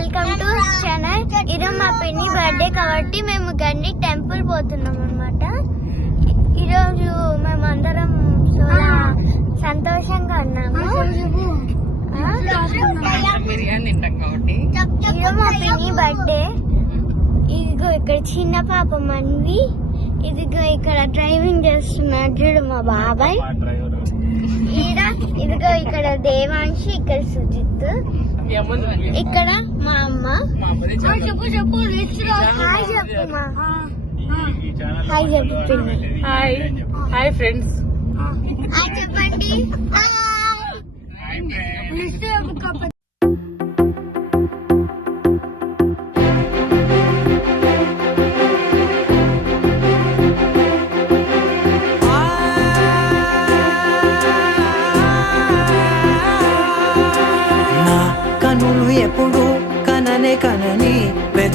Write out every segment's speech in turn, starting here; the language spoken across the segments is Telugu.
వెల్కమ్ టు చెన్నై ఇది మా పిన్ని బర్త్డే కాబట్టి మేము గండి టెంపుల్ పోతున్నాం అనమాట ఈరోజు మేము అందరం చాలా సంతోషంగా ఉన్నాము. ఇది మా పిన్ని బర్త్డే. ఇదిగో ఇక్కడ చిన్న పాప మన్వి. ఇదిగో ఇక్కడ డ్రైవింగ్ చేస్తున్నాడు మా బాబాయ్. ఇదిగో ఇక్కడ దేవాంశి ఇక్కడ సుజిత్ ఇక్కడ మా అమ్మ. చెప్పు చెప్పు హాయ్ చెప్పు మా. హాయ్ చెప్పు పిన్ని హాయ్ హాయ్. ఫ్రెండ్స్. హాయ్ చెప్పండి.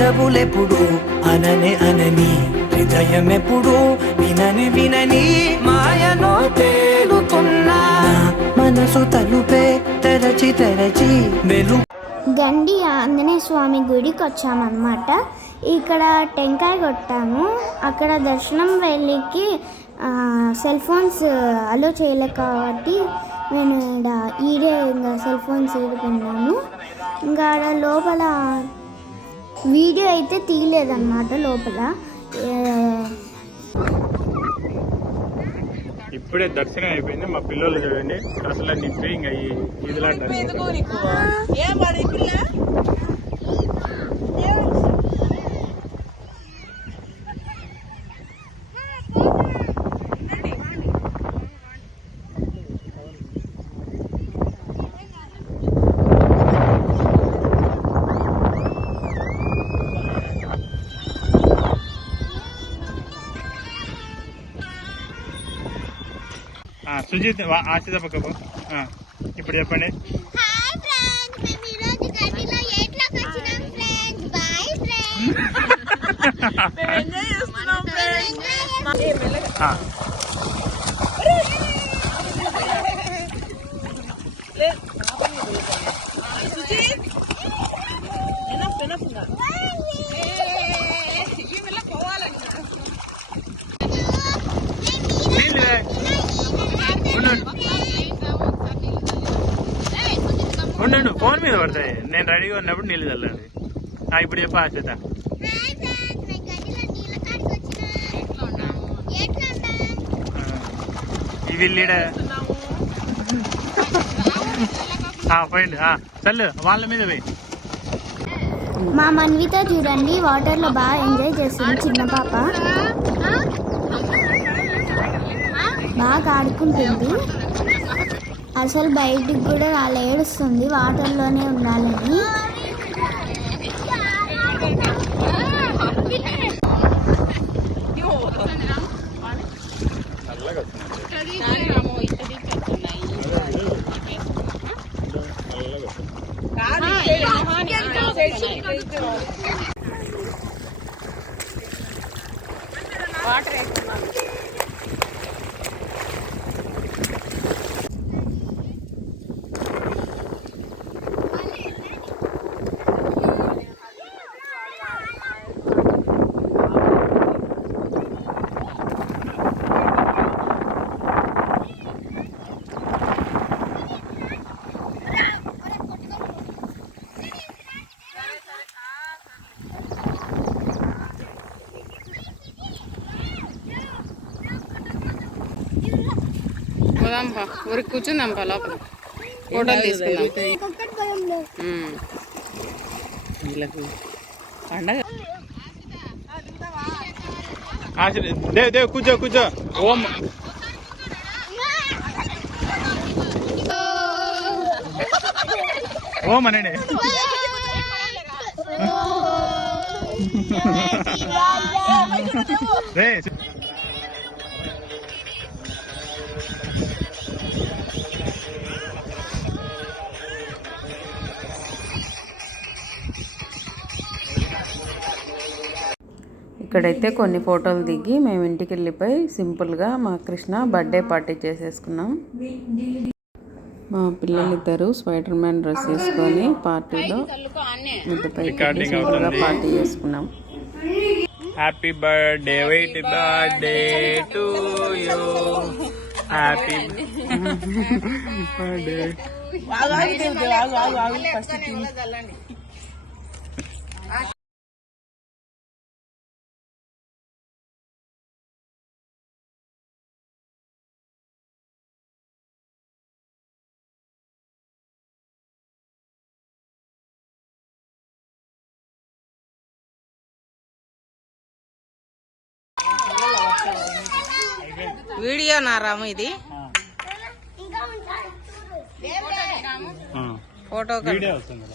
పెదవులెప్పుడు అనని అనని హృదయమెప్పుడు వినని వినని మాయలో తేలుతున్నా. మనసు తలుపే తెరచి తెరచి వెలు గండి ఆంజనేయ స్వామి గుడికి వచ్చామన్నమాట. ఇక్కడ టెంకాయ కొట్టాము. అక్కడ దర్శనం వెళ్ళికి సెల్ ఫోన్స్ అలో చేయలేదు కాబట్టి నేను ఇక్కడ ఈడే ఇంకా సెల్ ఫోన్స్ ఏడుకున్నాను ఇంకా లోపల వీడియో అయితే తీయలేదన్నమాట లోపల. ఇప్పుడే దర్శనం అయిపోయింది మా పిల్లలు చూడండి. అసలు నింపి ఇంకా ఈ ఇదిలాంటి సుజిత్ ఆశిత పక్క ఇప్పుడు చెప్పండి. హాయ్ మీద పడతాయి. నేను రెడీగా ఉన్నప్పుడు నీళ్ళు చల్లండి ఆ, ఇప్పుడు చెప్పు ఆశిత ఆ, పోయింది చల్లు. వాళ్ళ మీద పోయి. మా మన్విత చూడండి వాటర్లో బాగా ఎంజాయ్ చేస్తుంది చిన్న పాప. బాగా ఆడుకుంటుంది. అసలు బయటికి కూడా వాళ్ళు ఏడుస్తుంది వాటర్లోనే ఉండాలని పోదాం పా ఊరికి కూర్చుందాం పా లోపల. ఫోటోలు తీసుకుందాం. వీళ్ళకు పండగ. దేవ్ దేవ్ కూర్చో కూర్చో. ఓం. ఓం అనండి. రే ఇక్కడైతే కొన్ని ఫోటోలు దిగి మేము ఇంటికి వెళ్ళిపోయి సింపుల్గా మా కృష్ణ బర్త్డే పార్టీ చేసేసుకున్నాం. మా పిల్లలిద్దరూ స్పైడర్ మ్యాన్ డ్రెస్ వేసుకొని పార్టీలో ముద్దపై సింపుల్గా. పార్టీ చేసుకున్నాం. Happy birthday wait birthday to you happy birthday video నా రాము ఇది. ఫోటో వీడియో వస్తుంది